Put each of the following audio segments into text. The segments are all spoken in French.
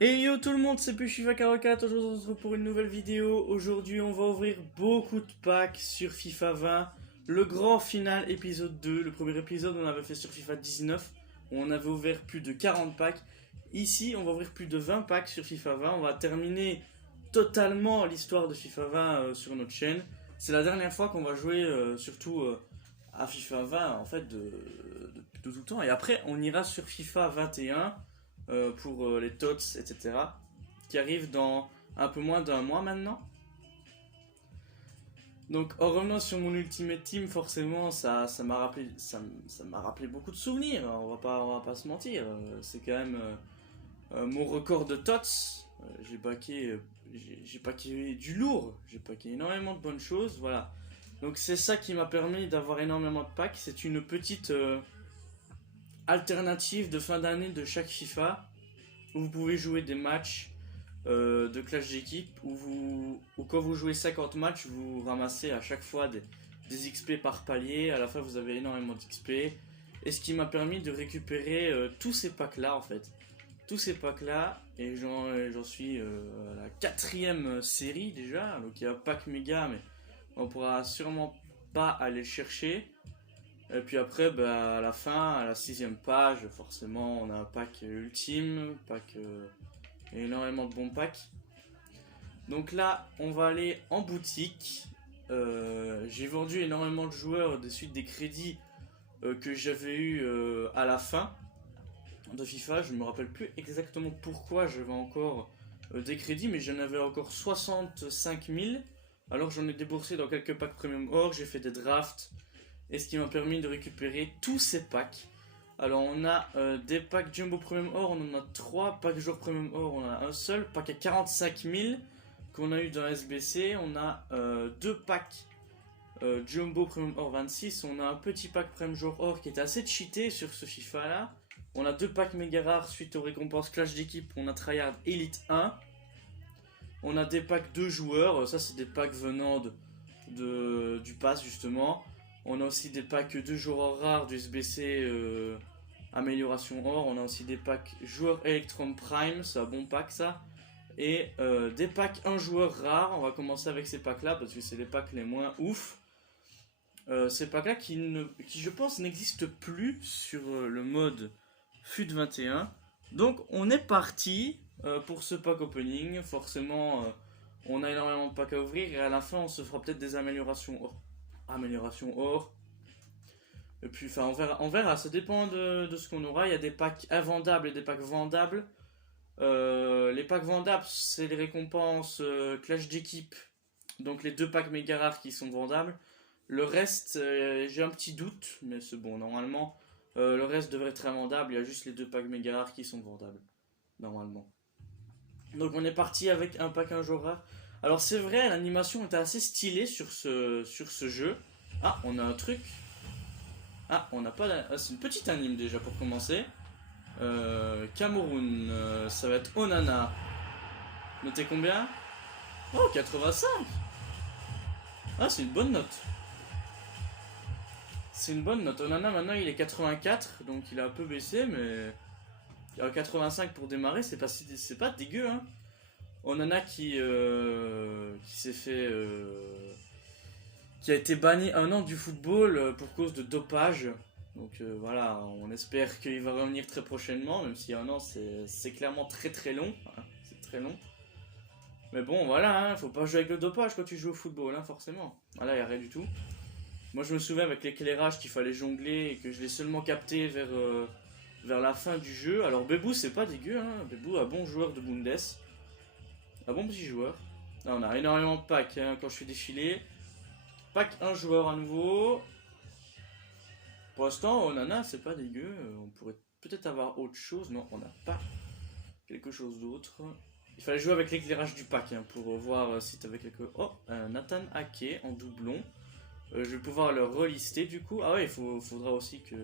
Et yo tout le monde, c'est FIFA44, aujourd'hui on se retrouve pour une nouvelle vidéo. Aujourd'hui on va ouvrir beaucoup de packs sur FIFA 20. Le grand final épisode 2, le premier épisode on avait fait sur FIFA 19, où on avait ouvert plus de 40 packs. Ici on va ouvrir plus de 20 packs sur FIFA 20, on va terminer totalement l'histoire de FIFA 20 sur notre chaîne. C'est la dernière fois qu'on va jouer surtout à FIFA 20 en fait de tout le temps. Et après on ira sur FIFA 21 pour les TOTS, etc. qui arrivent dans un peu moins d'un mois maintenant. Donc en revenant sur mon Ultimate Team, forcément ça m'a rappelé, ça m'a rappelé beaucoup de souvenirs, on va pas se mentir. C'est quand même mon record de TOTS. J'ai packé du lourd, j'ai packé énormément de bonnes choses, voilà. Donc c'est ça qui m'a permis d'avoir énormément de packs. C'est une petite alternative de fin d'année de chaque FIFA où vous pouvez jouer des matchs de clash d'équipe où quand vous jouez 50 matchs, vous ramassez à chaque fois des XP par palier. À la fin, vous avez énormément d'XP. Et ce qui m'a permis de récupérer tous ces packs là en fait. Tous ces packs là, et j'en suis à la quatrième série déjà. Donc il y a un pack méga, mais on pourra sûrement pas aller le chercher. Et puis après, bah, à la fin, à la sixième page, forcément, on a un pack ultime, énormément de bons packs. Donc là, on va aller en boutique. J'ai vendu énormément de joueurs des suites des crédits que j'avais eu à la fin de FIFA. Je me rappelle plus exactement pourquoi j'avais encore des crédits, mais j'en avais encore 65 000. Alors j'en ai déboursé dans quelques packs premium or, j'ai fait des drafts. Et ce qui m'a permis de récupérer tous ces packs. Alors on a des packs Jumbo Premium Or, on en a 3 packs Joueur Premium Or, on en a un seul, pack à 45 000 qu'on a eu dans SBC, on a 2 packs Jumbo Premium Or 26, on a un petit pack Premium Joueur Or qui est assez cheaté sur ce FIFA là, on a 2 packs méga rares suite aux récompenses Clash d'équipe, on a Tryhard Elite 1, on a des packs de joueurs, ça c'est des packs venant du pass justement. On a aussi des packs de joueurs rares du SBC Amélioration Or. On a aussi des packs joueurs Electron Prime, c'est un bon pack ça. Et des packs 1 joueur rare. On va commencer avec ces packs là parce que c'est les packs les moins ouf. Ces packs là qui je pense n'existent plus sur le mode FUT 21. Donc on est parti pour ce pack opening. Forcément on a énormément de packs à ouvrir et à la fin on se fera peut-être des améliorations or. Et puis enfin on verra, ça dépend de ce qu'on aura. Il y a des packs invendables et des packs vendables. Les packs vendables c'est les récompenses clash d'équipe, donc les 2 packs méga rares qui sont vendables. Le reste j'ai un petit doute, mais c'est bon, normalement le reste devrait être invendable. Il y a juste les 2 packs méga rares qui sont vendables normalement. Donc on est parti avec un pack un jour rare. Alors c'est vrai, l'animation était assez stylée sur ce jeu. Ah, on a un truc. Ah, on n'a pas... c'est une petite anime déjà pour commencer. Cameroun, ça va être Onana. Notez combien? Oh, 85. Ah, c'est une bonne note. C'est une bonne note. Onana maintenant il est 84, donc il a un peu baissé, mais... 85 pour démarrer, c'est pas dégueu, hein. Onana qui s'est fait qui a été banni 1 an du football pour cause de dopage. Donc voilà, on espère qu'il va revenir très prochainement, même si 1 an c'est clairement très très long, hein, c'est très long. Mais bon voilà, hein, faut pas jouer avec le dopage quand tu joues au football, hein, forcément. Voilà, il n'y a rien du tout. Moi je me souviens avec l'éclairage qu'il fallait jongler et que je l'ai seulement capté vers la fin du jeu. Alors Bebou c'est pas dégueu, hein. Bebou un bon joueur de Bundes. Un bon petit joueur. Là, on a énormément de packs hein, quand je fais défiler. Pack 1 joueur à nouveau. Pour l'instant, Onana, c'est pas dégueu. On pourrait peut-être avoir autre chose. Non, on n'a pas quelque chose d'autre. Il fallait jouer avec l'éclairage du pack hein, pour voir si t'avais quelque... Oh, Nathan Ake en doublon. Je vais pouvoir le relister du coup. Ah ouais, faudra aussi que...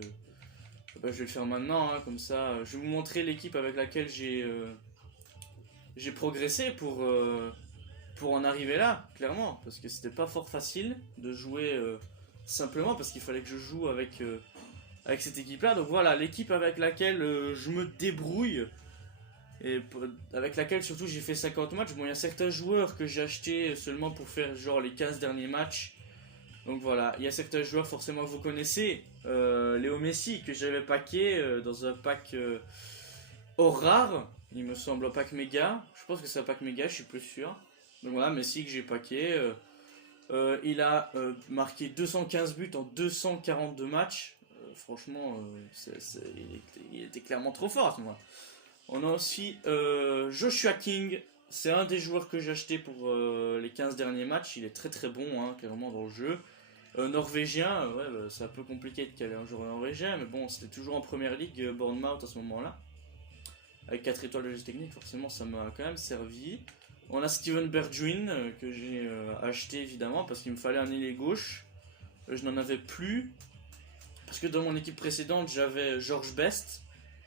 Bah, je vais le faire maintenant, hein, comme ça. Je vais vous montrer l'équipe avec laquelle j'ai progressé pour en arriver là, clairement, parce que c'était pas fort facile de jouer simplement parce qu'il fallait que je joue avec cette équipe là. Donc voilà, l'équipe avec laquelle je me débrouille et avec laquelle surtout j'ai fait 50 matchs. Bon, il y a certains joueurs que j'ai achetés seulement pour faire genre les 15 derniers matchs. Donc voilà, il y a certains joueurs forcément que vous connaissez. Léo Messi que j'avais packé dans un pack hors rare, il me semble, un pack méga. Je pense que c'est un pack méga, je suis plus sûr. Donc voilà, Messi que j'ai packé. Il a marqué 215 buts en 242 matchs. Franchement, il était clairement trop fort à ce moment-là. On a aussi Joshua King. C'est un des joueurs que j'ai acheté pour les 15 derniers matchs. Il est très très bon, hein, clairement dans le jeu. Norvégien, ouais, bah, c'est un peu compliqué de caler un joueur norvégien, mais bon, c'était toujours en première ligue, Bournemouth à ce moment-là. Avec 4 étoiles de geste technique, forcément, ça m'a quand même servi. On a Steven Bergwijn, que j'ai acheté évidemment, parce qu'il me fallait un ailier gauche. Je n'en avais plus. Parce que dans mon équipe précédente, j'avais George Best.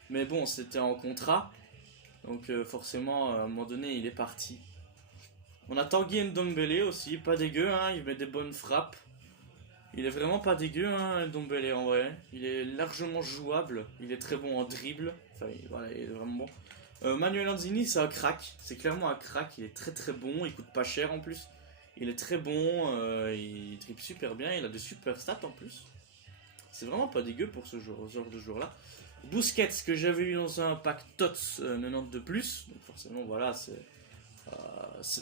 Mais bon, c'était en contrat. Donc forcément, à un moment donné, il est parti. On a Tanguy Ndombele aussi, pas dégueu, hein, il met des bonnes frappes. Il est vraiment pas dégueu, hein, Ndombele en vrai. Il est largement jouable, il est très bon en dribble. Enfin, voilà, il est vraiment bon. Manuel Lanzini, c'est un crack, c'est clairement un crack, il est très très bon, il coûte pas cher en plus. Il est très bon, il dribble super bien, il a de super stats en plus. C'est vraiment pas dégueu pour ce genre de joueur là. Busquets que j'avais eu dans un pack TOTS 90 de plus, donc forcément voilà,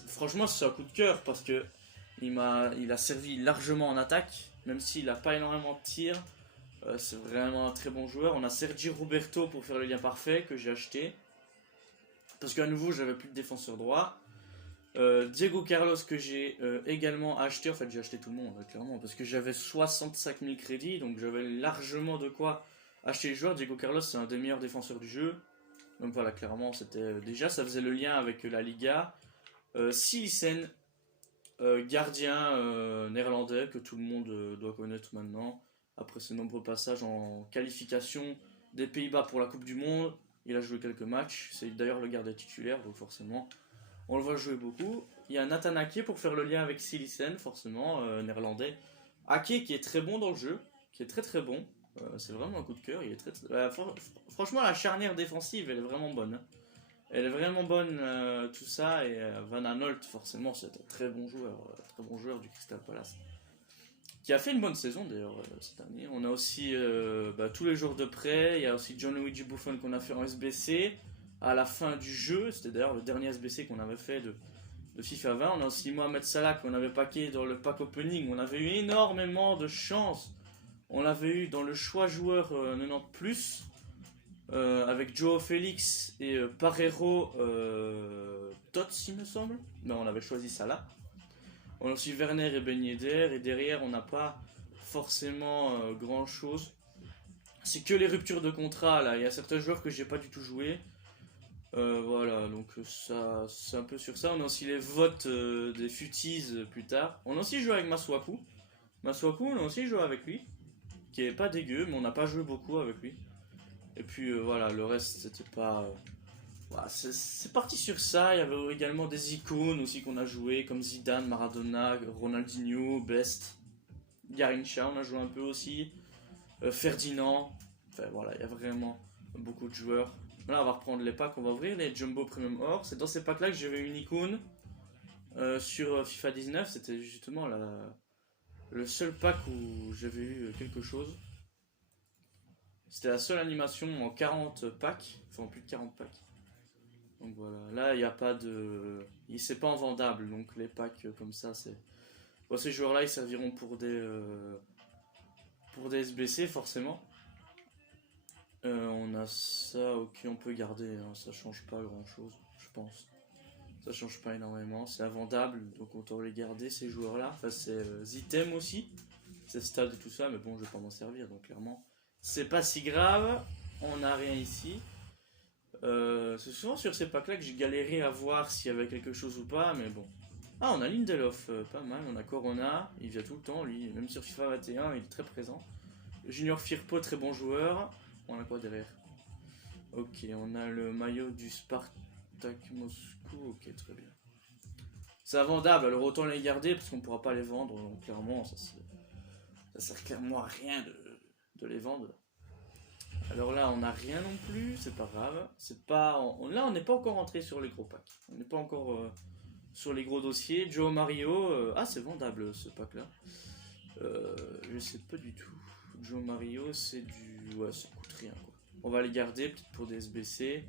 franchement c'est un coup de cœur parce que il a servi largement en attaque, même s'il n'a pas énormément de tirs. C'est vraiment un très bon joueur. On a Sergi Roberto pour faire le lien parfait que j'ai acheté. Parce qu'à nouveau j'avais plus de défenseur droit. Diego Carlos que j'ai également acheté. En fait j'ai acheté tout le monde clairement. Parce que j'avais 65 000 crédits. Donc j'avais largement de quoi acheter les joueurs. Diego Carlos c'est un des meilleurs défenseurs du jeu. Donc voilà, clairement c'était déjà ça faisait le lien avec la Liga. Silisen, gardien néerlandais que tout le monde doit connaître maintenant. Après ses nombreux passages en qualification des Pays-Bas pour la Coupe du Monde, il a joué quelques matchs. C'est d'ailleurs le gardien titulaire, donc forcément, on le voit jouer beaucoup. Il y a Nathan Ake pour faire le lien avec Silisen, forcément, néerlandais. Ake qui est très bon dans le jeu, qui est très très bon. C'est vraiment un coup de cœur. Il est franchement, la charnière défensive, elle est vraiment bonne. Hein. Elle est vraiment bonne, tout ça. Et Van Aanholt, forcément, c'est un très bon joueur du Crystal Palace. Qui a fait une bonne saison d'ailleurs cette année. On a aussi tous les jours de prêt. Il y a aussi John Luigi Buffon qu'on a fait en SBC à la fin du jeu. C'était d'ailleurs le dernier SBC qu'on avait fait de FIFA 20. On a aussi Mohamed Salah qu'on avait packé dans le pack opening. On avait eu énormément de chance. On l'avait eu dans le choix joueur 90+. Avec Joao Félix et Parreiro Tots il me semble. Non, on avait choisi Salah. On a aussi Werner et Ben Yedder. Et derrière on n'a pas forcément grand chose. C'est que les ruptures de contrat là. Il y a certains joueurs que j'ai pas du tout joué. Voilà, donc ça c'est un peu sur ça. On a aussi les votes des futies plus tard. On a aussi joué avec Masuaku. On a aussi joué avec lui. Qui est pas dégueu, mais on n'a pas joué beaucoup avec lui. Et puis voilà, le reste c'était pas. Voilà, c'est parti sur ça. Il y avait également des icônes aussi qu'on a joué, comme Zidane, Maradona, Ronaldinho, Best, Garrincha, on a joué un peu aussi. Ferdinand. Enfin voilà, il y a vraiment beaucoup de joueurs. Là, on va reprendre les packs, on va ouvrir les Jumbo Premium Or. C'est dans ces packs là que j'avais une icône sur FIFA 19. C'était justement le seul pack où j'avais eu quelque chose. C'était la seule animation en 40 packs, enfin en plus de 40 packs. Donc voilà, là il n'y a pas de. C'est pas invendable, donc les packs comme ça, c'est. Bon, ces joueurs là ils serviront pour des SBC forcément. On a ça, ok, on peut garder, hein, ça change pas grand chose, je pense. Ça change pas énormément, c'est invendable, donc autant les garder ces joueurs là. Enfin, c'est Zitem aussi, c'est Stade et tout ça, mais bon, je vais pas m'en servir, donc clairement. C'est pas si grave, on n'a rien ici. C'est souvent sur ces packs là que j'ai galéré à voir s'il y avait quelque chose ou pas, mais bon. Ah, on a Lindelof, pas mal, on a Corona, il vient tout le temps, lui, même sur FIFA 21, il est très présent. Junior Firpo, très bon joueur. On a quoi derrière? Ok, on a le maillot du Spartak Moscou, ok, très bien. C'est invendable, alors autant les garder parce qu'on pourra pas les vendre, donc clairement, ça sert clairement à rien de les vendre. Alors là, on n'a rien non plus, c'est pas grave. C'est pas, là, on n'est pas encore rentré sur les gros packs. On n'est pas encore sur les gros dossiers. Joe Mario, ah, c'est vendable ce pack-là. Je sais pas du tout. Joe Mario, c'est du, ouais, ça coûte rien quoi. On va les garder peut-être pour des SBC.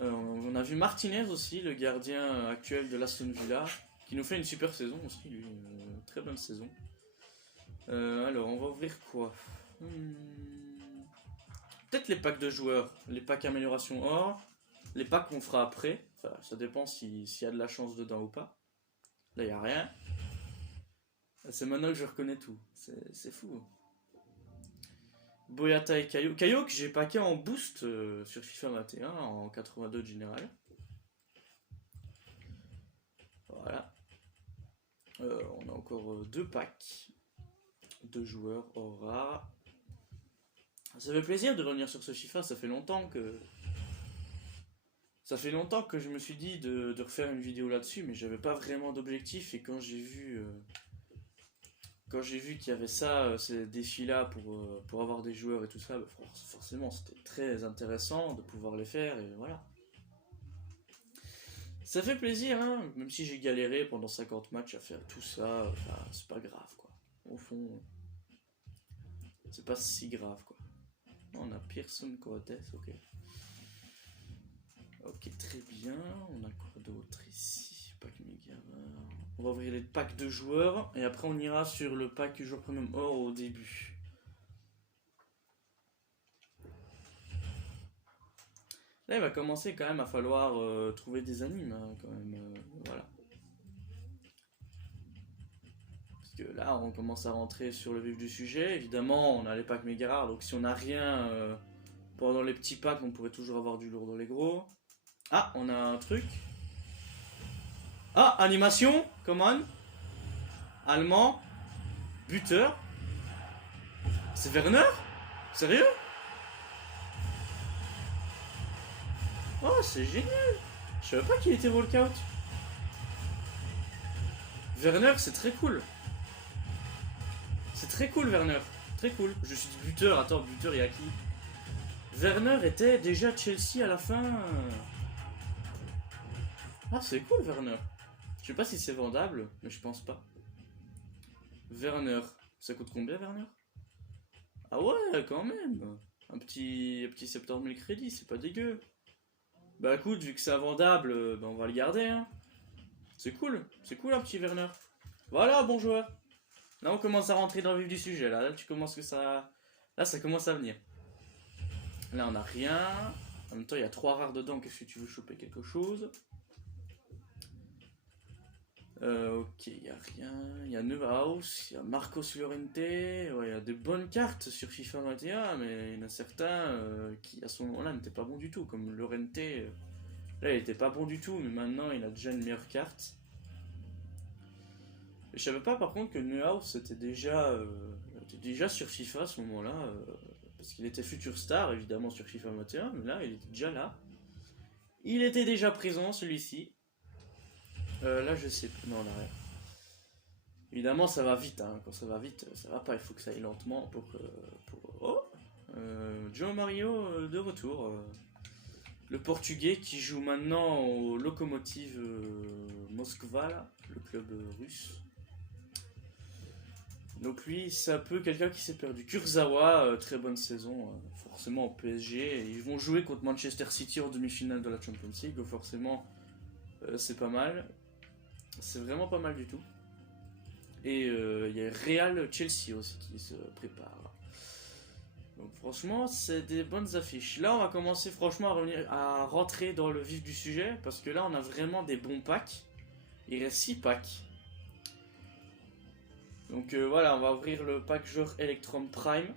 On a vu Martinez aussi, le gardien actuel de l'Aston Villa, qui nous fait une super saison aussi, lui, une très bonne saison. Alors, on va ouvrir quoi? Peut-être les packs de joueurs, les packs amélioration or, les packs qu'on fera après. Enfin, ça dépend s'il y a de la chance dedans ou pas. Là, il n'y a rien. C'est maintenant que je reconnais tout. C'est fou. Boyata et Kayo. Kayo que j'ai packé en boost sur FIFA 21 en 82 de général. Voilà. On a encore deux packs de joueurs or rares. Ça fait plaisir de revenir sur ce FIFA, ça fait longtemps que je me suis dit de refaire une vidéo là-dessus, mais j'avais pas vraiment d'objectif. Et quand j'ai vu qu'il y avait ça, ces défis-là pour avoir des joueurs et tout ça, bah, forcément c'était très intéressant de pouvoir les faire et voilà. Ça fait plaisir, hein, même si j'ai galéré pendant 50 matchs à faire tout ça, enfin, c'est pas grave quoi. Au fond, c'est pas si grave quoi. On a Pearson Coates, ok. Ok, très bien. On a quoi d'autre ici? Pack méga. On va ouvrir les packs de joueurs et après on ira sur le pack joueur premium or au début. Là, il va commencer quand même à falloir trouver des animes, hein, quand même. Voilà. Parce que là, on commence à rentrer sur le vif du sujet. Évidemment, on a les packs méga rares, donc si on n'a rien pendant les petits packs, on pourrait toujours avoir du lourd dans les gros. Ah, on a un truc. Ah, animation, come on. Allemand, buteur. C'est Werner? Sérieux? Oh, c'est génial. Je savais pas qu'il était walkout. Werner, c'est très cool. C'est très cool, Werner. Très cool. Je suis dit buteur. Attends, buteur, il y a qui? Werner était déjà Chelsea à la fin. Ah, c'est cool, Werner. Je sais pas si c'est vendable, mais je pense pas. Werner. Ça coûte combien, Werner? Ah ouais, quand même. Un petit 70 000 crédits, c'est pas dégueu. Bah écoute, vu que c'est invendable, bah on va le garder. Hein. C'est cool un petit Werner. Voilà, bon joueur. Là, on commence à rentrer dans le vif du sujet. Là, tu commences que ça. Là, ça commence à venir. Là, on a rien. En même temps, il y a 3 rares dedans. Qu'est-ce que tu veux choper quelque chose? Ok, il n'y a rien. Il y a Neuhaus, il y a Marcos Llorente. Ouais, il y a de bonnes cartes sur FIFA 21, mais il y en a certains qui, à ce moment-là, n'étaient pas bons du tout. Comme Llorente. Là, il était pas bon du tout, mais maintenant, il a déjà une meilleure carte. Je savais pas par contre que Neuhaus était déjà sur FIFA à ce moment-là, parce qu'il était futur star évidemment sur FIFA 21, mais là il était déjà là. Il était déjà présent celui-ci. Là je sais plus, non là rien. Évidemment ça va vite, hein. Quand ça va vite, ça va pas, il faut que ça aille lentement pour. Oh Joe Mario de retour. Le portugais qui joue maintenant au Lokomotiv Moskva, là, le club russe. Donc lui, c'est un peu quelqu'un qui s'est perdu. Kurzawa, très bonne saison, forcément au PSG. Et ils vont jouer contre Manchester City en demi-finale de la Champions League, donc forcément, c'est pas mal. C'est vraiment pas mal du tout. Et il y a Real Chelsea aussi qui se prépare. Donc franchement, c'est des bonnes affiches. Là, on va commencer franchement à rentrer dans le vif du sujet, parce que là, on a vraiment des bons packs. Il reste 6 packs. Donc voilà, on va ouvrir le pack joueur Electrum Prime.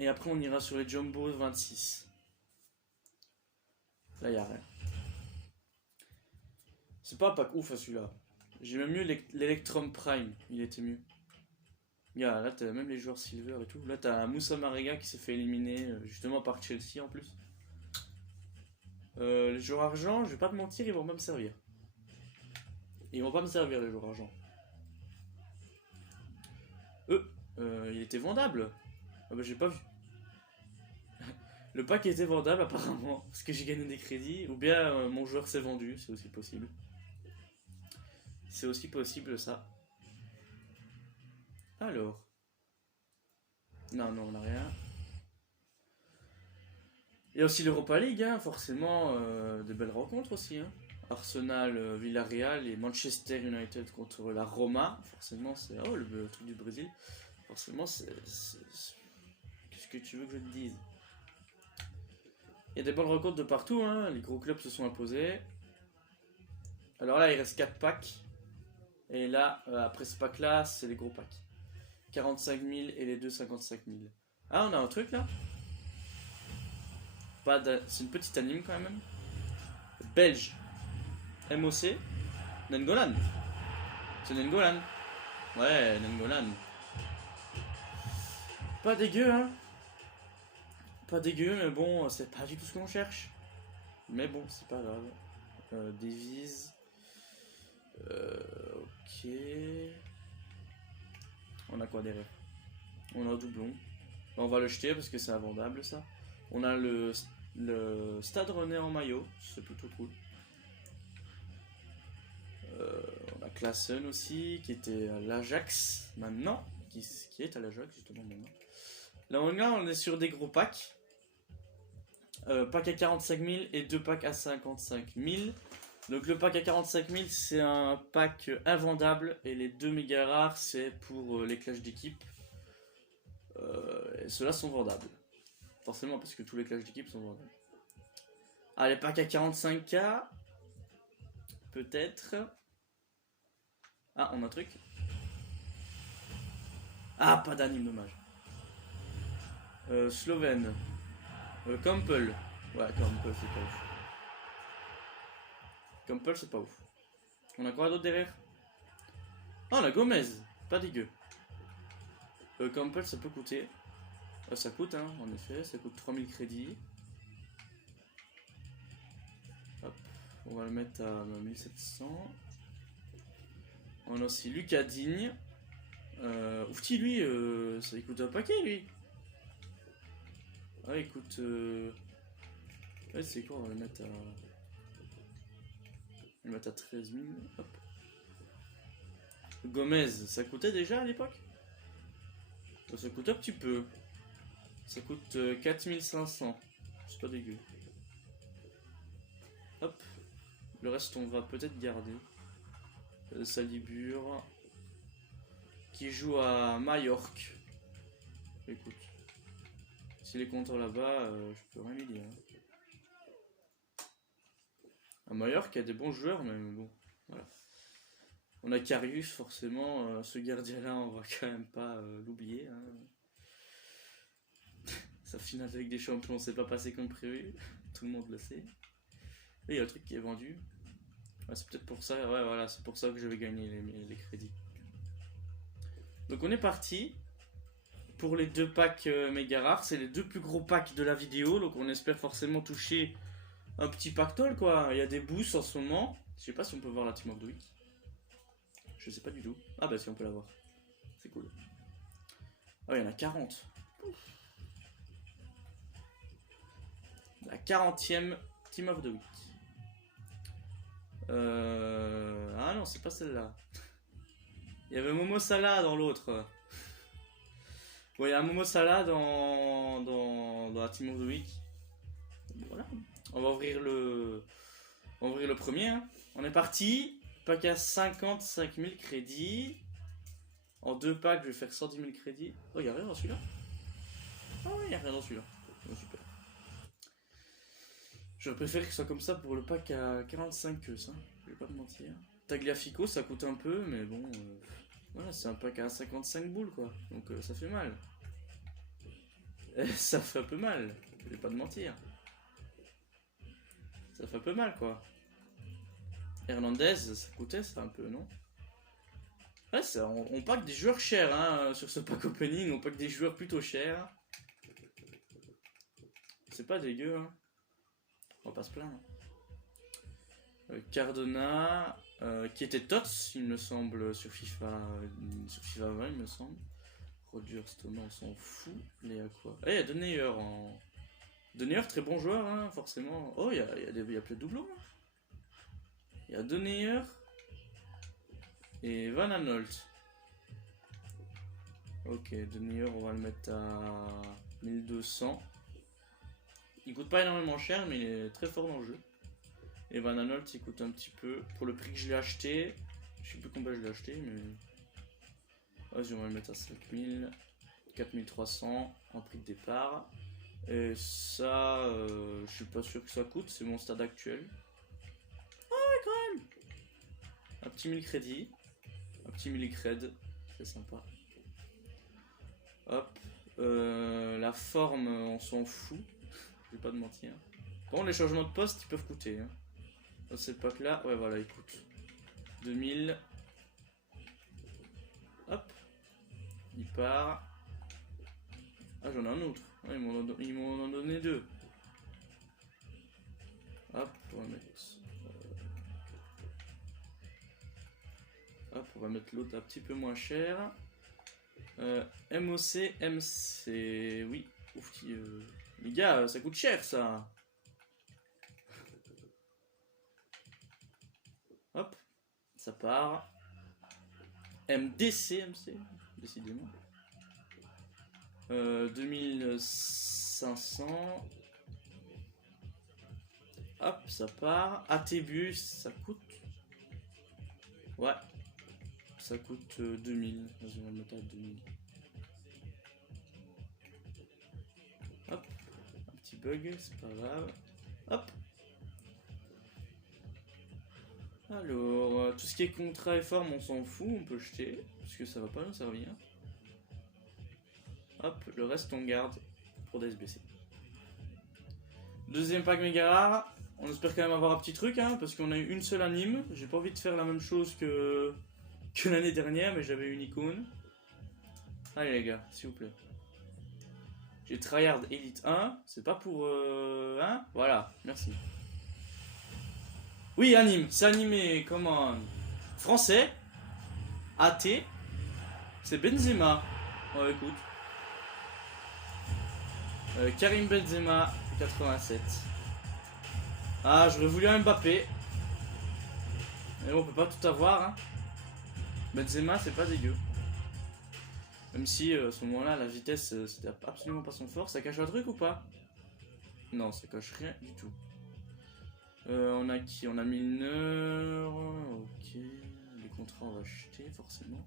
Et après on ira sur les Jumbo 26. Là y'a rien. C'est pas un pack ouf à celui-là. J'ai même mieux l'Electrum Prime, il était mieux. Regarde, là t'as même les joueurs Silver et tout. Là t'as Moussa Marega qui s'est fait éliminer justement par Chelsea en plus. Les joueurs argent, je vais pas te mentir, ils vont pas me servir. Ils vont pas me servir les joueurs argent. Il était vendable. Ah bah j'ai pas vu. Le pack était vendable apparemment, parce que j'ai gagné des crédits, ou bien mon joueur s'est vendu, c'est aussi possible. C'est aussi possible ça. Alors. Non, non, on n'a rien. Il y a aussi l'Europa League, hein, forcément, de belles rencontres aussi. Hein. Arsenal, Villarreal et Manchester United contre la Roma. Forcément, c'est. Oh, le truc du Brésil. Forcément, qu'est-ce que tu veux que je te dise? Il y a des bonnes rencontres de partout, hein. Les gros clubs se sont imposés. Alors là, il reste 4 packs. Et là, après ce pack-là, c'est les gros packs. 45 000 et les deux 55 000. Ah, on a un truc là? C'est une petite anime quand même. Belge. MOC. Nengolan. C'est Nengolan. Ouais, Nengolan. Pas dégueu, hein. Pas dégueu, mais bon, c'est pas du tout ce qu'on cherche. Mais bon, c'est pas grave. Devise. Ok. On a quoi derrière? On a un doublon. On va le jeter parce que c'est invendable ça. On a le Stade Rennais en maillot, c'est plutôt cool. On a Klaassen aussi, qui était à l'Ajax maintenant. Qui est à l'Ajax justement maintenant. Là on est sur des gros packs. Pack à 45 000 et deux packs à 55 000. Donc le pack à 45 000 c'est un pack invendable et les deux méga rares c'est pour les clashs d'équipe. Et ceux-là sont vendables. Forcément parce que tous les clashs d'équipe sont vendables. Ah, les packs à 45K. Peut-être. Ah, on a un truc. Ah, pas d'anime, dommage. Slovène. Campbell. Ouais, Campbell, c'est pas ouf. Campbell, c'est pas ouf. On a quoi d'autre derrière? Ah, on a Gomez. Pas dégueu. Campbell, ça peut coûter. Ça coûte, hein, en effet. Ça coûte 3000 crédits. Hop. On va le mettre à 1700. On a aussi Lucas Digne. Oufti, lui, ça coûte un paquet, lui. Ah, écoute. Ouais, c'est quoi? On va le mettre à. On va le mettre à 13 000. Hop. Gomez, ça coûtait déjà à l'époque? Ça coûte un petit peu. Ça coûte 4500. C'est pas dégueu. Hop. Le reste, on va peut-être garder. Salibur. Qui joue à Majorque. Écoute. S'il est content là-bas, je peux rien lui dire. À Majorque, il y a des bons joueurs, mais bon. Voilà. On a Karius, forcément. Ce gardien-là, on va quand même pas l'oublier. Hein. Sa finale avec des champions, c'est pas passé comme prévu. Tout le monde le sait. Et il y a un truc qui est vendu. Ouais, c'est peut-être pour ça. Ouais, voilà, c'est pour ça que je vais gagner les crédits. Donc on est parti pour les deux packs méga rares. C'est les deux plus gros packs de la vidéo. Donc on espère forcément toucher un petit pactole quoi. Il y a des boosts en ce moment. Je sais pas si on peut voir la Team of the Week. Je sais pas du tout. Ah bah si on peut la voir. C'est cool. Ah il y en a 40. La 40e Team of the Week. Ah non, c'est pas celle-là. Il y avait Momo Salah dans l'autre. Bon, il y a un Momo Salah dans la Team of the Week. Voilà. On va ouvrir le premier. Hein. On est parti. Pack à 55 000 crédits. En deux packs, je vais faire 110 000 crédits. Oh, il n'y a rien dans celui-là. Oh, il n'y a rien dans celui-là. Oh, super. Je préfère que ce soit comme ça pour le pack à 45 que ça. Je vais pas te mentir. Tagliafico, ça coûte un peu, mais bon. Voilà, c'est un pack à 55 boules quoi. Donc ça fait mal. Ça fait un peu mal. Je vais pas te mentir. Ça fait un peu mal quoi. Hernandez, ça coûtait ça un peu, non? Ouais, on pack des joueurs chers hein, sur ce pack opening. On pack des joueurs plutôt chers. C'est pas dégueu. Hein. On va pas se plaindre. Cardona, qui était TOTS, il me semble, sur FIFA 20, il me semble. Roger Stone, on s'en fout. Léa quoi? Eh, il y a Denayer en. Denayer, très bon joueur, hein, forcément. Oh, il y a plein de doublons. Hein. Il y a Denayer et Van Aanholt. Ok, Denayer, on va le mettre à 1200. Il coûte pas énormément cher, mais il est très fort dans le jeu. Et Van Aanholt, il coûte un petit peu. Pour le prix que je l'ai acheté, je sais plus combien je l'ai acheté, mais. Vas-y, on va le mettre à 5000. 4300 en prix de départ. Et ça, je suis pas sûr que ça coûte, c'est mon stade actuel. Ah ouais, quand même! Un petit 1000 crédits. Un petit 1000 cred, c'est sympa. Hop. La forme, on s'en fout. Je vais pas te mentir. Bon, les changements de poste, ils peuvent coûter. Hein. Dans cette pack là, ouais, voilà, ils coûtent 2000. Hop. Il part. Ah, j'en ai un autre. Ah, ils m'en ont donné deux. Hop, on va mettre. Hop, on va mettre l'autre un petit peu moins cher. MOC, MC. Oui. Ouf, les gars, ça coûte cher ça. Hop, ça part. MDC, MC, décidément. 2500. Hop, ça part. ATBus, ça coûte. Ouais. Ça coûte 2000. Vas-y, on va le mettre à 2000. Hop. Un petit bug, c'est pas grave. Hop. Alors, tout ce qui est contrat et forme, on s'en fout, on peut jeter. Parce que ça va pas nous servir. Hop, le reste on garde pour des SBC. Deuxième pack méga rare. On espère quand même avoir un petit truc, hein, parce qu'on a eu une seule anime. J'ai pas envie de faire la même chose que l'année dernière, mais j'avais une icône. Allez les gars, s'il vous plaît. J'ai tryhard Elite 1, c'est pas pour... hein, voilà, merci. Oui, anime, c'est animé, comment... Français, AT, c'est Benzema. Oh, écoute. Karim Benzema, 87. Ah, j'aurais voulu un Mbappé. Mais bon, on peut pas tout avoir. Hein. Benzema, c'est pas dégueu. Même si, à ce moment-là, la vitesse, c'était absolument pas son fort. Ça cache un truc ou pas? Non, ça cache rien du tout. On a qui? On a Milner. Ok. Les contrats, on va acheter, forcément.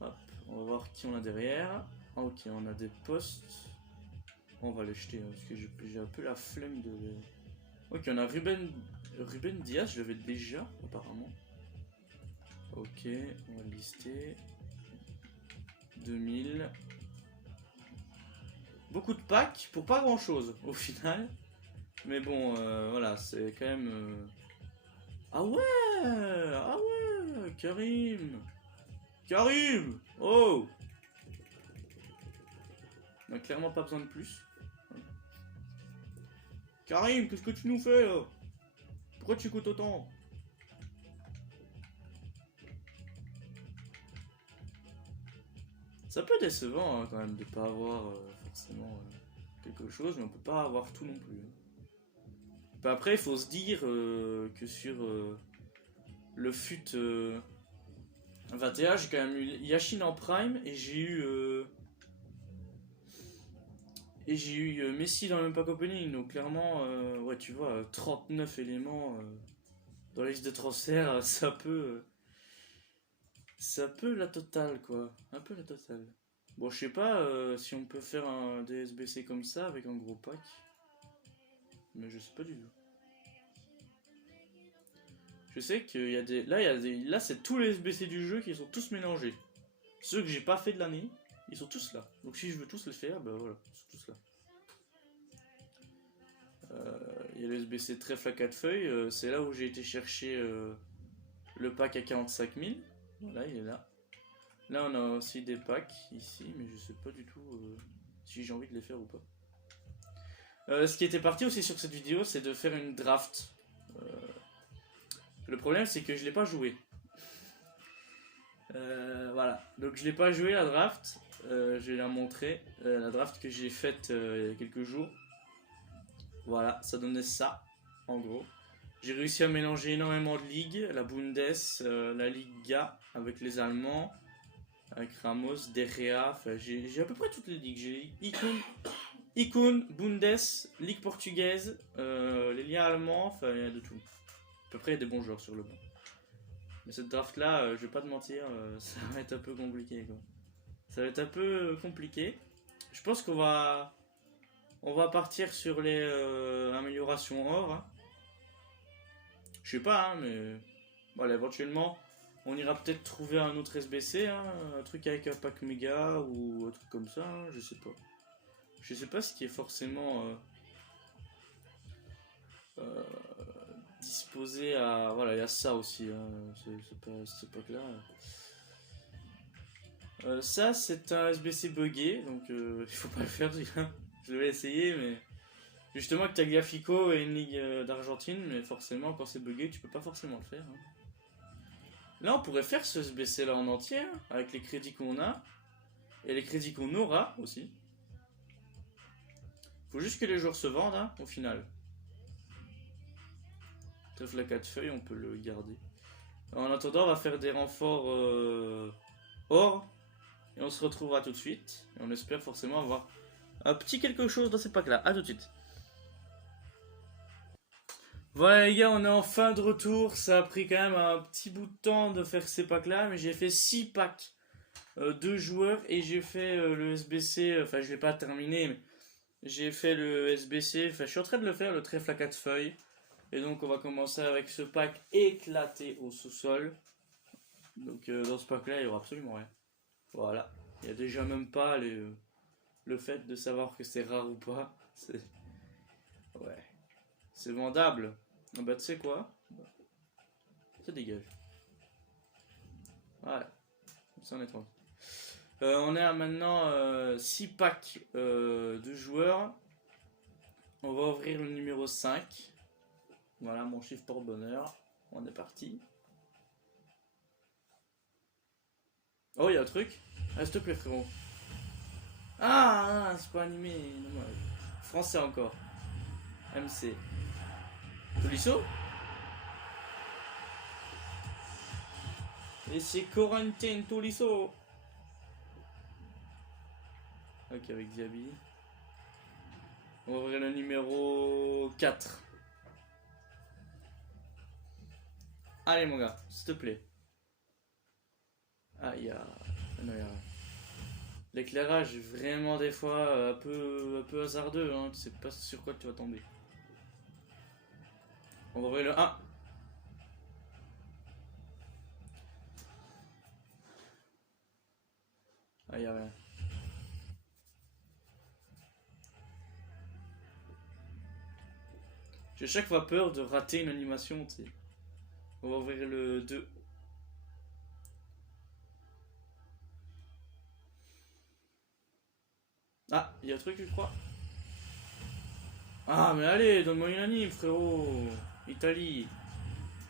Hop, on va voir qui on a derrière. Ah, ok, on a des postes. On va les jeter, hein, parce que j'ai un peu la flemme de... Ok, on a Ruben Diaz, je l'avais déjà, apparemment. Ok, on va le lister. 2000. Beaucoup de packs pour pas grand chose, au final. Mais bon, voilà, c'est quand même... Ah ouais! Ah ouais! Karim! Karim! Oh! On a clairement pas besoin de plus. Karim, qu'est-ce que tu nous fais là? Pourquoi tu coûtes autant? Ça peut être décevant hein, quand même de pas avoir forcément quelque chose, mais on peut pas avoir tout non plus. Bah, après, il faut se dire que sur le FUT 21, j'ai quand même eu Yashin en prime et j'ai eu Messi dans le même pack opening, donc clairement, ouais, tu vois, 39 éléments dans la liste de transfert, ça peut la totale, quoi. Un peu la totale. Bon, je sais pas si on peut faire un DSBC comme ça avec un gros pack, mais je sais pas du tout. Je sais qu'il y a des... Là, c'est tous les SBC du jeu qui sont tous mélangés. Ceux que j'ai pas fait de l'année, ils sont tous là. Donc si je veux tous les faire, bah voilà, ils sont tous là. Il y a le SBC trèfle à 4 feuilles, c'est là où j'ai été chercher le pack à 45 000. Voilà, il est là. Là, on a aussi des packs ici, mais je sais pas du tout si j'ai envie de les faire ou pas. Ce qui était parti aussi sur cette vidéo, c'est de faire une draft. Le problème, c'est que je l'ai pas joué. Voilà, donc je l'ai pas joué la draft, je vais la montrer, la draft que j'ai faite il y a quelques jours. Voilà, ça donnait ça, en gros. J'ai réussi à mélanger énormément de ligues, la Bundes, la Liga avec les Allemands, avec Ramos, Derrea, enfin j'ai à peu près toutes les ligues. J'ai Icon, Bundes, Ligue portugaise, les liens allemands, enfin il y a de tout. À peu près il y a des bons joueurs sur le banc. Mais cette draft là, je vais pas te mentir, ça va être un peu compliqué quoi. Ça va être un peu compliqué. Je pense on va partir sur les améliorations or. Hein. Je sais pas, hein, mais voilà, éventuellement, on ira peut-être trouver un autre SBC, hein, un truc avec un pack méga ou un truc comme ça, hein, je sais pas. Je sais pas ce qui est forcément euh, disposé à. Voilà, il y a ça aussi, hein, c'est pas là. Ça, c'est un SBC buggé, donc il faut pas le faire. Je vais essayer, mais. Justement, que Tagliafico et une ligue d'Argentine, mais forcément, quand c'est buggé, tu peux pas forcément le faire. Hein. Là, on pourrait faire ce SBC là en entier, hein, avec les crédits qu'on a, et les crédits qu'on aura aussi. Faut juste que les joueurs se vendent, hein, au final. Trèfle à 4 feuilles, on peut le garder. En attendant, on va faire des renforts or, et on se retrouvera tout de suite. Et on espère forcément avoir un petit quelque chose dans ces packs là. A tout de suite. Voilà les gars, on est en fin de retour, ça a pris quand même un petit bout de temps de faire ces packs là, mais j'ai fait 6 packs de joueurs et j'ai fait le SBC, enfin je l'ai pas terminé, mais j'ai fait le SBC, enfin je suis en train de le faire, le trèfle à 4 feuilles, et donc on va commencer avec ce pack éclaté au sous-sol, donc dans ce pack là il n'y aura absolument rien, voilà, il n'y a déjà même pas le fait de savoir que c'est rare ou pas, ouais, c'est vendable. Ah bah tu sais quoi, ça dégage. Ouais, ça on est tranquille. On est à maintenant 6 packs de joueurs. On va ouvrir le numéro 5. Voilà mon chiffre porte-bonheur. On est parti. Oh, il y a un truc. Ah, s'il te plaît, frérot. Ah, c'est pas animé. Dommage. Français encore. MC. Tolisso. Et c'est Corentin Tolisso. Ok, avec Diaby. On va ouvrir le numéro 4. Allez, mon gars, s'il te plaît. Ah, il y a. Non, il y a... L'éclairage est vraiment des fois un peu hasardeux. Hein. Tu sais pas sur quoi tu vas tomber. On va ouvrir le 1. Ah, il y a rien. J'ai chaque fois peur de rater une animation, tu sais. On va ouvrir le 2. Ah, il y a un truc, je crois. Ah, mais allez, donne-moi une anime, frérot. Italie.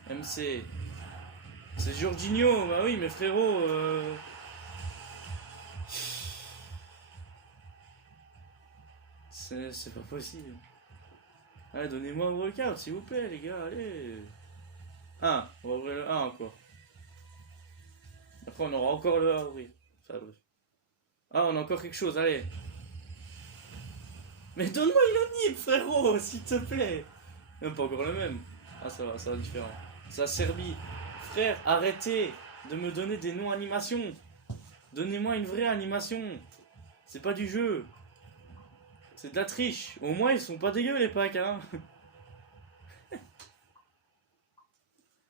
MC. C'est Jorginho, bah oui, mais frérot. C'est pas possible. Allez, donnez-moi un workout, s'il vous plaît, les gars, allez. 1, on va ouvrir le 1 encore. Après, on aura encore le 1 à ouvrir. Enfin, bref. Ah, on a encore quelque chose, allez. Mais donne-moi une anime, frérot, s'il te plaît. Même pas encore le même. Ah, ça va différent. Ça Serbie. Frère, arrêtez de me donner des noms animations. Donnez-moi une vraie animation. C'est pas du jeu. C'est de la triche. Au moins, ils sont pas dégueux, les packs, hein.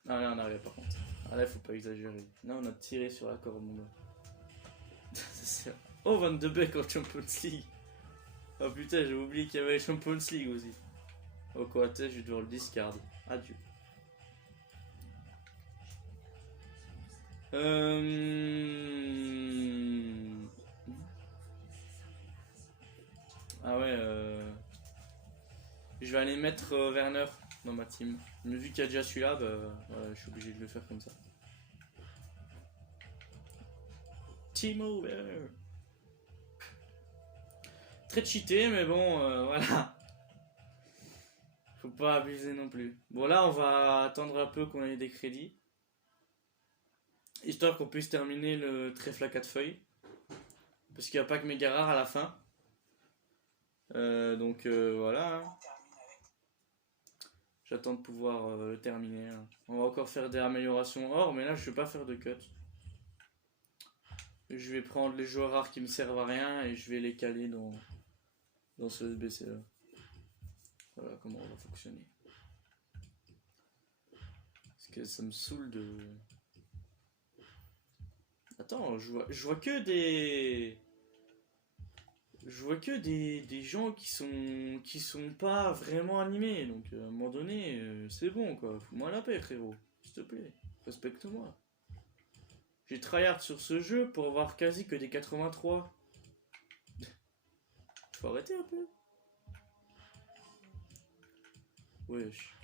Ah, là, on arrive par contre. Ah, là, faut pas exagérer. Là, on a tiré sur la corde, mon gars. Oh, Van de Beek en Champions League. Oh putain, j'ai oublié qu'il y avait les Champions League aussi. Oh, quoi, je vais devoir le discard. Adieu. Ah ouais, je vais aller mettre Werner dans ma team. Mais vu qu'il y a déjà celui-là, bah, ouais, je suis obligé de le faire comme ça. Team over. Très cheaté, mais bon, voilà. Faut pas abuser non plus. Bon, là, on va attendre un peu qu'on ait des crédits. Histoire qu'on puisse terminer le trèfle à 4 feuilles. Parce qu'il n'y a pas que Mégara à la fin. Donc voilà. Hein. J'attends de pouvoir le terminer. Hein. On va encore faire des améliorations or, mais là je vais pas faire de cut. Je vais prendre les joueurs rares qui me servent à rien et je vais les caler dans ce SBC là. Voilà comment on va fonctionner. Parce que ça me saoule de... Attends, je vois que des... Je vois que des gens qui sont pas vraiment animés, donc à un moment donné, c'est bon quoi, fous-moi la paix frérot, s'il te plaît, respecte-moi. J'ai tryhard sur ce jeu pour avoir quasi que des 83. Faut arrêter un peu. Wesh.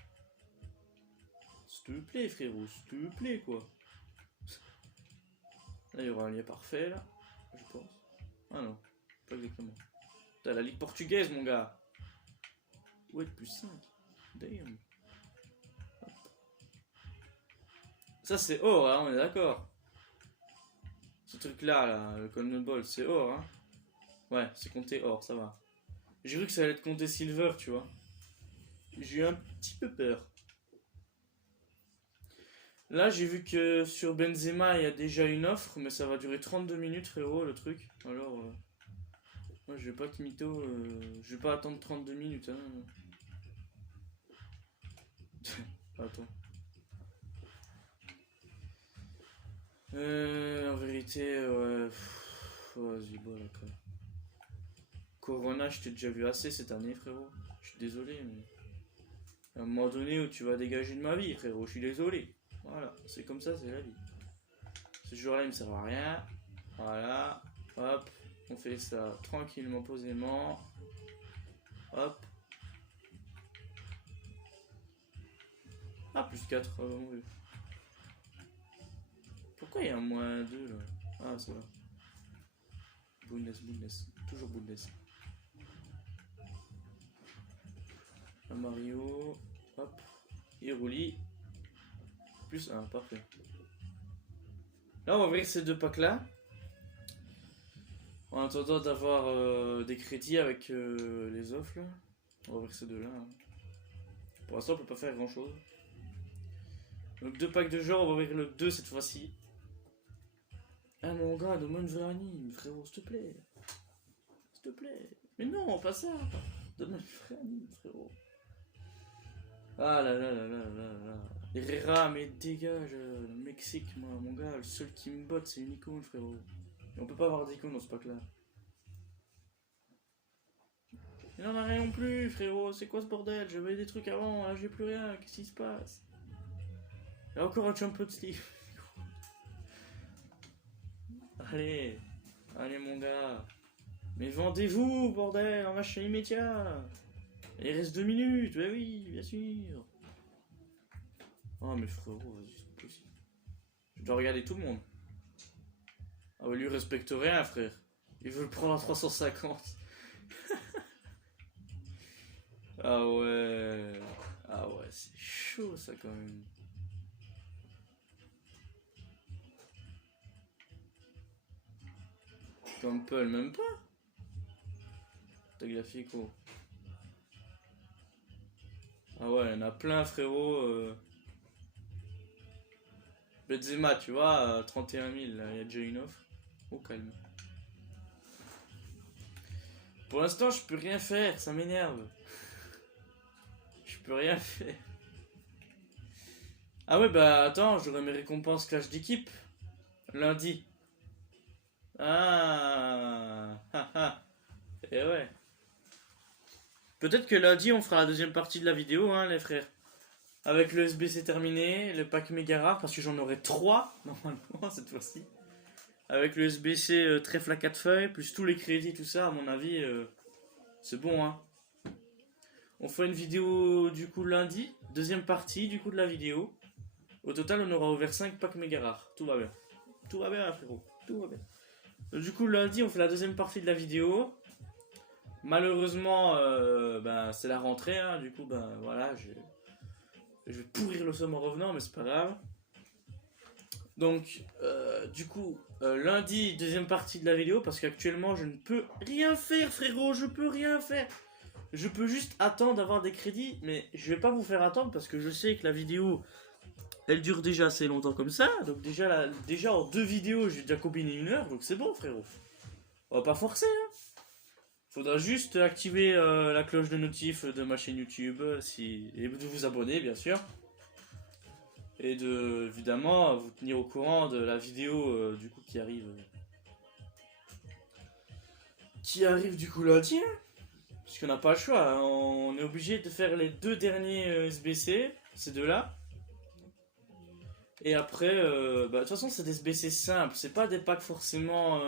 S'il te plaît frérot, s'il te plaît quoi. Là il y aura un lien parfait là, je pense. Ah non. Pas exactement. T'as la ligue portugaise, mon gars. Ouais, plus 5. Damn. Hop. Ça, c'est or, hein, on est d'accord. Ce truc-là, là, le Golden Ball, c'est or, hein. Ouais, c'est compté or, ça va. J'ai cru que ça allait être compté silver, tu vois. J'ai eu un petit peu peur. Là, j'ai vu que sur Benzema, il y a déjà une offre, mais ça va durer 32 minutes, frérot, le truc. Alors... Moi je vais pas te mytho, je vais pas attendre 32 minutes hein. Attends. En vérité, ouais. Vas-y, bon d'accord. Corona, je t'ai déjà vu assez cette année frérot. Je suis désolé mais... À un moment donné où tu vas dégager de ma vie frérot, je suis désolé. Voilà, c'est comme ça, c'est la vie. Ce jour-là il me sert à rien. Voilà, hop. On fait ça tranquillement, posément. Hop. Ah, plus 4, bon vu. Pourquoi il y a un moins 2 là? Ah, ça va. Bundes. Toujours Bundes. Un Mario. Hop. Iruli. Plus 1, parfait. Là, on va ouvrir ces deux packs là. En attendant d'avoir des crédits avec les offres là. On va ouvrir ces deux là. Hein. Pour l'instant on peut pas faire grand chose. Donc deux packs de genre, on va ouvrir le 2 cette fois-ci. Ah mon gars, donne-moi une vraie anime, frérot, s'il te plaît. S'il te plaît. Mais non, pas ça. Donne-moi une vraie anime, frérot. Ah là là là là là là. Herrera, mais dégage, le Mexique, moi, mon gars, le seul qui me botte c'est une icône, frérot. Et on peut pas avoir d'icône dans ce pack là. Il en a rien non plus, frérot, c'est quoi ce bordel? J'avais des trucs avant, là j'ai plus rien, qu'est-ce qui se passe? Il y a encore un Champions League. Allez, allez mon gars. Mais vendez-vous, bordel, en achat immédiat. Il reste 2 minutes, bah oui, bien sûr. Oh mais frérot, vas-y, c'est pas possible. Je dois regarder tout le monde. Ah ouais, lui respecte rien, frère. Il veut le prendre à 350. Ah ouais. Ah ouais, c'est chaud ça quand même. Campbell, même pas. Tagliafico. Ah ouais, il y en a plein, frérot. Benzema, tu vois, 31 000, il y a déjà une offre. Au calme. Pour l'instant, je peux rien faire, ça m'énerve. Je peux rien faire. Ah ouais, bah attends, j'aurai mes récompenses clash d'équipe. Lundi. Ah. Et ouais. Peut-être que lundi, on fera la deuxième partie de la vidéo, hein, les frères. Avec le SBC terminé, le pack méga rare, parce que j'en aurai 3, normalement, cette fois-ci. Avec le SBC trèfle à 4 feuilles, plus tous les crédits, tout ça, à mon avis, c'est bon, hein. On fait une vidéo, du coup, lundi. Deuxième partie, du coup, de la vidéo. Au total, on aura ouvert 5 packs méga rares. Tout va bien. Tout va bien, frérot. Tout va bien. Du coup, lundi, on fait la deuxième partie de la vidéo. Malheureusement, c'est la rentrée, hein, du coup, voilà, je vais pourrir le somme en revenant, mais c'est pas grave. Donc, lundi, deuxième partie de la vidéo, parce qu'actuellement, je ne peux rien faire, frérot, je peux rien faire. Je peux juste attendre d'avoir des crédits, mais je vais pas vous faire attendre parce que je sais que la vidéo, elle dure déjà assez longtemps comme ça. Donc déjà en 2 vidéos, j'ai déjà combiné 1 heure, donc c'est bon, frérot. On va pas forcer, hein. Faudra juste activer la cloche de notif de ma chaîne YouTube, et de vous abonner, bien sûr. Et de, évidemment, vous tenir au courant de la vidéo du coup qui arrive. Qui arrive du coup lundi, hein. Parce qu'on n'a pas le choix, hein. On est obligé de faire les 2 derniers SBC, ces deux-là. Et après, de toute façon, c'est des SBC simples, c'est pas des packs forcément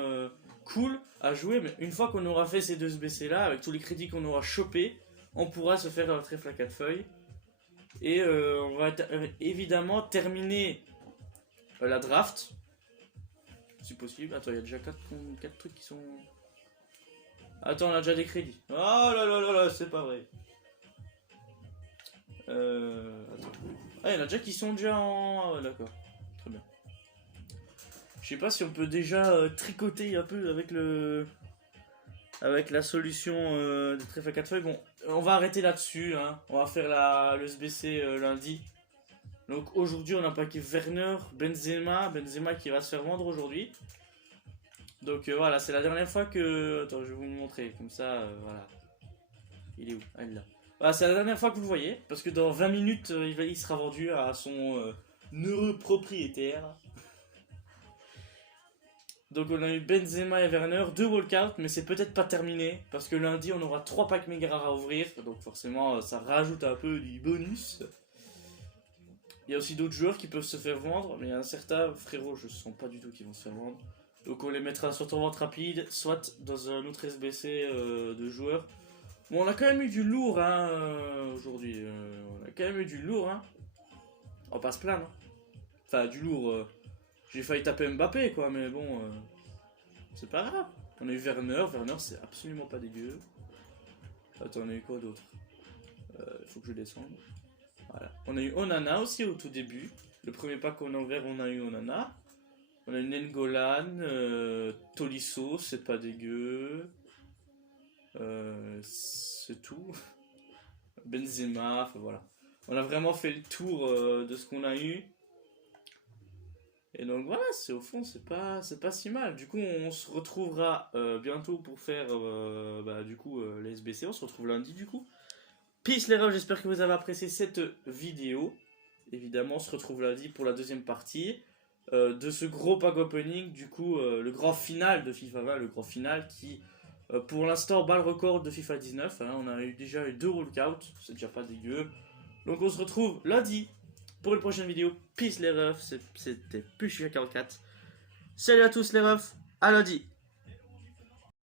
cool à jouer, mais une fois qu'on aura fait ces 2 SBC là, avec tous les crédits qu'on aura chopés, on pourra se faire un trèfle à 4 feuilles. Et on va évidemment terminer la draft, si possible. Attends, il y a déjà 4 trucs qui sont... Attends, on a déjà des crédits. Oh là là là là, c'est pas vrai. Attends. Ah, il y en a déjà qui sont déjà en... Ah ouais, d'accord. Très bien. Je sais pas si on peut déjà tricoter un peu avec le... Avec la solution de trèfle à 4 feuilles. Bon, on va arrêter là-dessus, hein. On va faire le SBC lundi. Donc aujourd'hui, on a paqué Werner, Benzema qui va se faire vendre aujourd'hui. Donc voilà, c'est la dernière fois que... Attends, je vais vous le montrer, comme ça, voilà. Il est où? Ah, il est là. Voilà, c'est la dernière fois que vous le voyez, parce que dans 20 minutes, il sera vendu à son heureux propriétaire. Donc on a eu Benzema et Werner, 2 walkouts, mais c'est peut-être pas terminé, parce que lundi, on aura 3 packs méga rares à ouvrir, donc forcément, ça rajoute un peu du bonus. Il y a aussi d'autres joueurs qui peuvent se faire vendre, mais il y a un certain frérot, je sens pas du tout qu'ils vont se faire vendre. Donc on les mettra sur ton vente rapide, soit dans un autre SBC de joueurs. Bon, on a quand même eu du lourd hein, aujourd'hui. On a quand même eu du lourd. Hein. On va pas se plaindre. Enfin, du lourd. J'ai failli taper Mbappé, quoi, mais bon, c'est pas grave. On a eu Werner. Werner, c'est absolument pas dégueu. Attends, on a eu quoi d'autre? Faut que je descende. Voilà. On a eu Onana aussi au tout début. Le premier pack qu'on a ouvert, on a eu Onana. On a eu Nengolan, Tolisso, c'est pas dégueu. C'est tout. Benzema, enfin voilà. On a vraiment fait le tour de ce qu'on a eu. Et donc voilà, c'est au fond, c'est pas si mal. Du coup, on se retrouvera bientôt pour faire les SBC. On se retrouve lundi du coup. Peace les refs, j'espère que vous avez apprécié cette vidéo. Évidemment, on se retrouve lundi pour la deuxième partie de ce gros pack opening. Du coup, le grand final de FIFA 20, le grand final qui, pour l'instant, bat le record de FIFA 19. Hein, on a déjà eu 2 walkouts, c'est déjà pas dégueu. Donc on se retrouve lundi pour une prochaine vidéo. Peace les refs, c'était Push 44. Salut à tous les refs, à lundi.